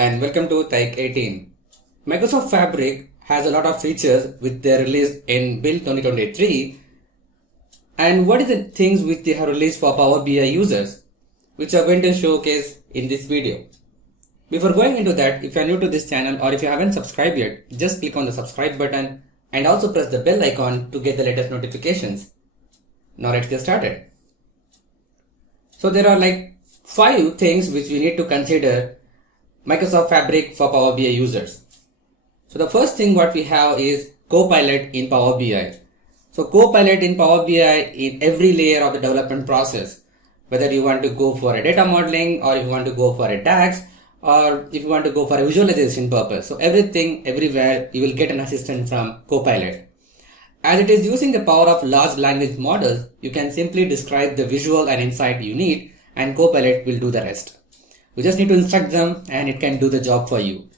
and welcome to Tyke 18. Microsoft Fabric has a lot of features which they released in build 2023. And what is the things which they have released for Power BI users, which I'm going to showcase in this video. Before going into that, if you are new to this channel or if you haven't subscribed yet, just click on the subscribe button and also press the bell icon to get the latest notifications. Now let's get started. So there are like 5 things which we need to consider Microsoft Fabric for Power BI users. So the first thing what we have is Copilot in Power BI. So Copilot in Power BI in every layer of the development process, whether you want to go for a data modeling or if you want to go for a DAX or if you want to go for a visualization purpose. So everything, everywhere you will get an assistant from Copilot. As it is using the power of large language models, you can simply describe the visual and insight you need and Copilot will do the rest. You just need to instruct them and it can do the job for you.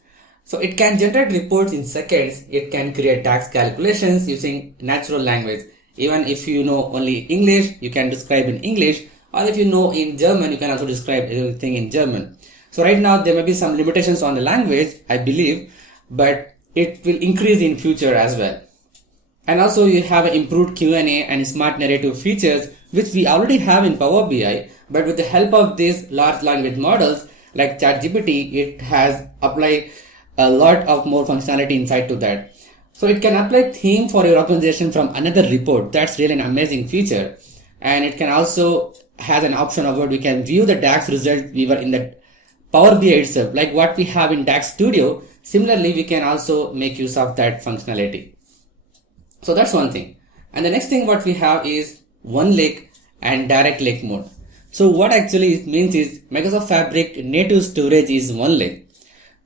So it can generate reports in seconds. It can create DAX calculations using natural language. Even if you know only English, you can describe in English, or if you know in German, you can also describe everything in German. So right now there may be some limitations on the language, I believe, but it will increase in future as well. And also you have improved Q&A and smart narrative features which we already have in Power BI, but with the help of these large language models like ChatGPT, it has applied a lot of more functionality inside to that. So it can apply theme for your organization from another report. That's really an amazing feature. And it can also has an option of where we can view the DAX results we were in the Power BI itself, like what we have in DAX Studio. Similarly, we can also make use of that functionality. So that's one thing. And the next thing what we have is OneLake and Direct Lake mode. So what actually it means is Microsoft Fabric native storage is OneLake.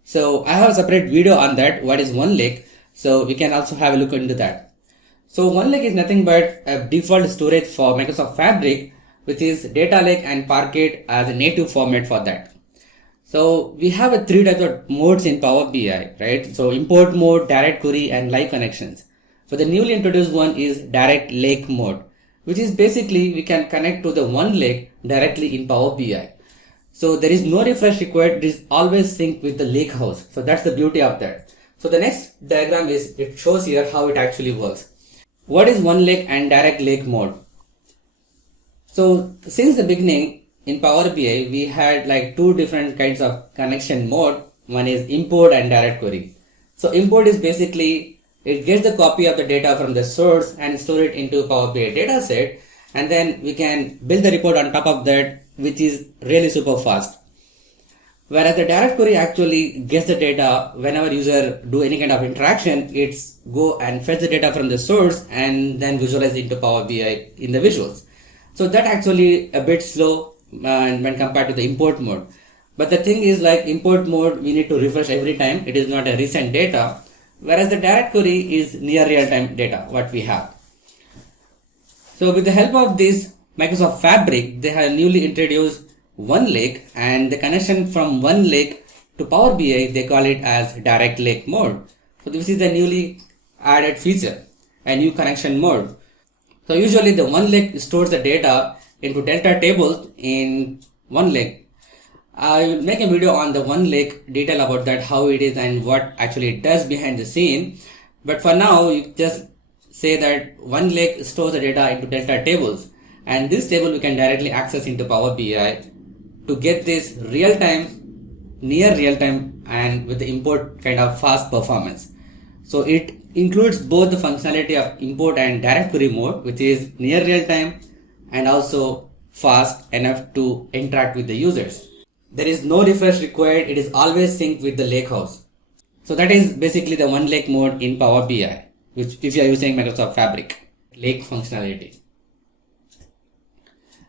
So I have a separate video on that, what is OneLake. So we can also have a look into that. So OneLake is nothing but a default storage for Microsoft Fabric, which is Data Lake and Parquet as a native format for that. So we have a 3 types of modes in Power BI, right? So import mode, direct query and live connections. So the newly introduced one is Direct Lake mode, which is basically we can connect to the OneLake directly in Power BI. So there is no refresh required. It is always synced with the lake house. So that's the beauty of that. So the next diagram is, it shows here how it actually works. What is OneLake and Direct Lake mode? So since the beginning in Power BI, we had like 2 different kinds of connection mode. One is import and direct query. So import is basically it gets the copy of the data from the source and store it into Power BI dataset, and then we can build the report on top of that, which is really super fast. Whereas the direct query actually gets the data whenever user do any kind of interaction, it's go and fetch the data from the source and then visualize it into Power BI in the visuals. So that actually a bit slow when compared to the import mode. But the thing is, like import mode, we need to refresh every time. It is not a recent data. Whereas the direct query is near real-time data, what we have. So with the help of this Microsoft Fabric, they have newly introduced OneLake, and the connection from OneLake to Power BI, they call it as Direct Lake mode. So this is the newly added feature, a new connection mode. So usually the OneLake stores the data into Delta tables in OneLake. I will make a video on the OneLake detail about that, how it is and what actually it does behind the scene. But for now, you just say that OneLake stores the data into Delta tables, and this table we can directly access into Power BI to get this real-time, near real-time, and with the import kind of fast performance. So it includes both the functionality of import and direct query mode, which is near real-time and also fast enough to interact with the users. There is no refresh required. It is always synced with the lakehouse. So that is basically the OneLake mode in Power BI, which if you are using Microsoft Fabric Lake functionality.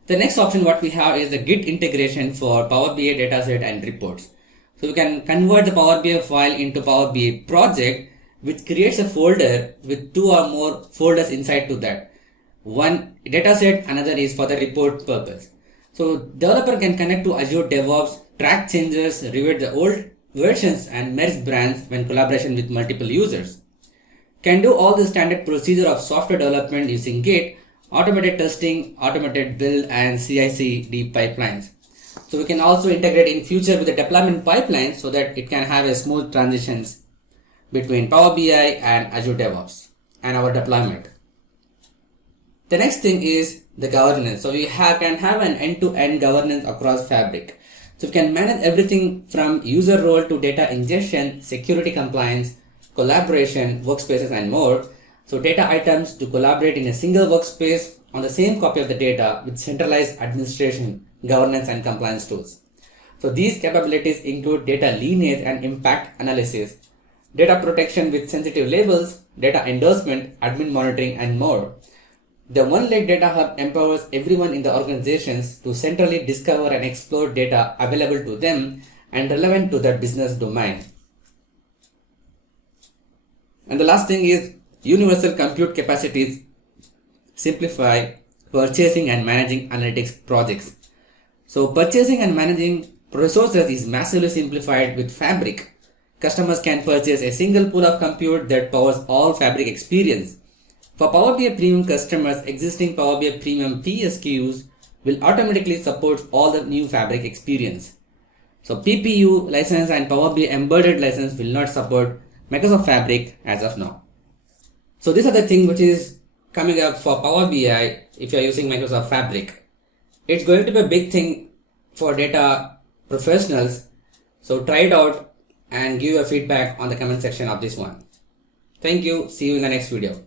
The next option what we have is the Git integration for Power BI dataset and reports. So we can convert the Power BI file into Power BI project, which creates a folder with 2 or more folders inside to that. One dataset, another is for the report purpose. So developer can connect to Azure DevOps, track changes, revert the old versions and merge brands when collaboration with multiple users. Can do all the standard procedure of software development using Git, automated testing, automated build and CI/CD pipelines. So we can also integrate in future with the deployment pipeline so that it can have a smooth transitions between Power BI and Azure DevOps and our deployment. The next thing is the governance. So we can have an end-to-end governance across Fabric. So we can manage everything from user role to data ingestion, security compliance, collaboration, workspaces and more. So data items to collaborate in a single workspace on the same copy of the data with centralized administration, governance and compliance tools. So these capabilities include data lineage and impact analysis, data protection with sensitive labels, data endorsement, admin monitoring and more. The One Lake Data Hub empowers everyone in the organizations to centrally discover and explore data available to them and relevant to their business domain. And the last thing is universal compute capacities simplify purchasing and managing analytics projects. So purchasing and managing resources is massively simplified with Fabric. Customers can purchase a single pool of compute that powers all Fabric experience. For Power BI Premium customers, existing Power BI Premium PSQs will automatically support all the new Fabric experience. So PPU license and Power BI Embedded license will not support Microsoft Fabric as of now. So these are the things which is coming up for Power BI if you are using Microsoft Fabric. It's going to be a big thing for data professionals. So try it out and give your feedback on the comment section of this one. Thank you. See you in the next video.